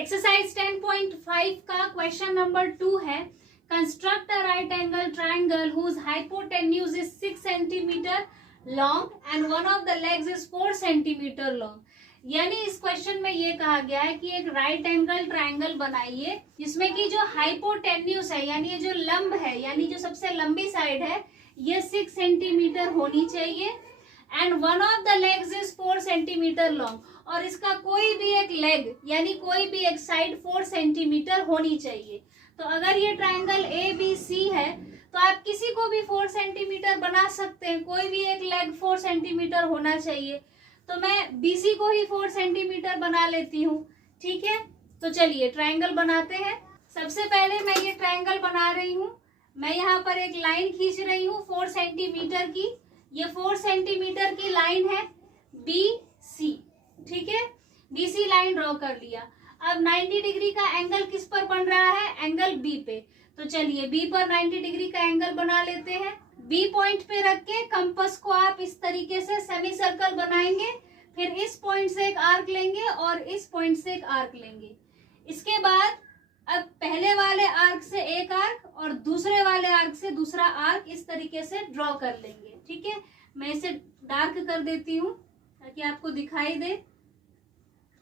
Exercise 10.5 का question number 2 है, construct a right angle triangle whose hypotenuse is 6 centimetre long and one of the legs is 4 centimetre long. यानी इस question में ये कहा गया है कि एक राइट एंगल ट्राइंगल बनाइए जिसमें कि जो हाइपोटेन्यूज है यानी ये जो लंब है यानी जो सबसे लंबी साइड है ये 6 सेंटीमीटर होनी चाहिए and one of the legs is 4 centimetre long, और इसका कोई भी एक लेग यानी कोई भी एक साइड 4 सेंटीमीटर होनी चाहिए। तो अगर ये ट्राइंगल ए बी सी है तो आप किसी को भी 4 सेंटीमीटर बना सकते हैं, कोई भी एक लेग 4 सेंटीमीटर होना चाहिए। तो मैं बीसी को ही 4 सेंटीमीटर बना लेती हूँ, ठीक है। तो चलिए ट्राइंगल बनाते हैं। सबसे पहले मैं ये ट्राइंगल बना रही हूँ। मैं यहाँ पर एक लाइन खींच रही हूँ 4 सेंटीमीटर की। ये 4 सेंटीमीटर की लाइन है बी सी, ठीक है। बीसी लाइन ड्रॉ कर लिया। अब 90 डिग्री का एंगल किस पर बन रहा है? एंगल बी पे। तो चलिए बी पर 90 डिग्री का एंगल बना लेते हैं। बी पॉइंट पे रख के कंपास को आप इस तरीके से सेमी सर्कल बनाएंगे, फिर इस पॉइंट से एक आर्क लेंगे और इस पॉइंट से एक आर्क लेंगे। इसके बाद अब पहले वाले आर्क से एक आर्क और दूसरे वाले आर्क से दूसरा आर्क इस तरीके से ड्रॉ कर लेंगे, ठीक है। मैं इसे डार्क कर देती हूँ ताकि आपको दिखाई दे।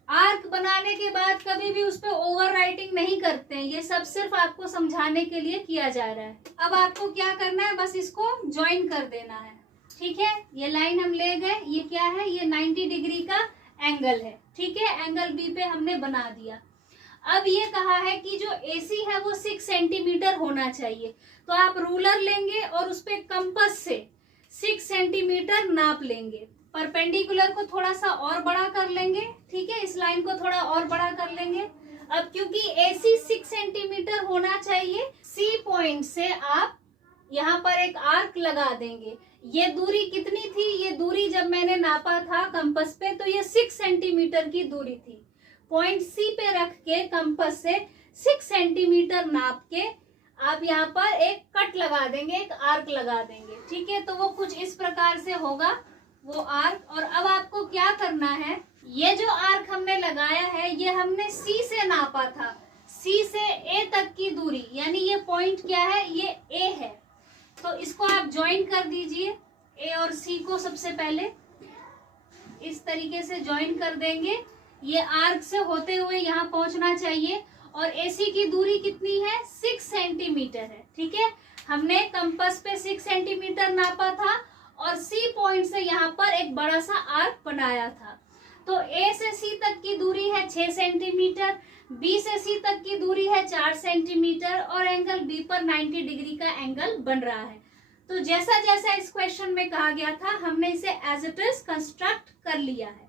आर्क बनाने के बाद कभी भी उस पर ओवर राइटिंग नहीं करते हैं, ये सब सिर्फ आपको समझाने के लिए किया जा रहा है। अब आपको क्या करना है, बस इसको ज्वाइन कर देना है, ठीक है। ये लाइन हम ले गए, ये क्या है, ये 90 डिग्री का एंगल है, ठीक है। एंगल बी पे हमने बना दिया। अब ये कहा है कि जो AC है वो 6 सेंटीमीटर होना चाहिए, तो आप रूलर लेंगे और उस पे कंपास से 6 सेंटीमीटर नाप लेंगे। परपेंडिकुलर को थोड़ा सा और बड़ा कर लेंगे, ठीक है। इस लाइन को थोड़ा और बड़ा कर लेंगे। अब क्योंकि AC 6 सेंटीमीटर होना चाहिए, C पॉइंट से आप यहाँ पर एक आर्क लगा देंगे। ये दूरी कितनी थी? ये दूरी जब मैंने नापा था कंपास पे तो ये 6 सेंटीमीटर की दूरी थी। पॉइंट C पे रख के कंपास से 6 सेंटीमीटर नाप के आप यहाँ पर एक कट लगा देंगे, एक आर्क लगा देंगे, ठीक है। तो वो कुछ इस प्रकार से होगा वो आर्क। और अब आपको क्या करना है, ये जो आर्क हमने लगाया है ये हमने C से नापा था। C से A तक की दूरी यानी ये पॉइंट क्या है, ये A है। तो इसको आप ज्वाइन कर दीजिए, A और C को सबसे पहले इस तरीके से ज्वाइन कर देंगे। ये आर्क से होते हुए यहाँ पहुंचना चाहिए और AC की दूरी कितनी है? 6 सेंटीमीटर है, ठीक है। हमने कंपास पे 6 सेंटीमीटर नापा था और C पॉइंट से यहाँ पर एक बड़ा सा आर्क बनाया था। तो A से C तक की दूरी है 6 सेंटीमीटर, B से C तक की दूरी है 4 सेंटीमीटर और एंगल B पर 90 डिग्री का एंगल बन रहा है। तो जैसा जैसा इस क्वेश्चन में कहा गया था हमने इसे एज इट इज कंस्ट्रक्ट कर लिया है।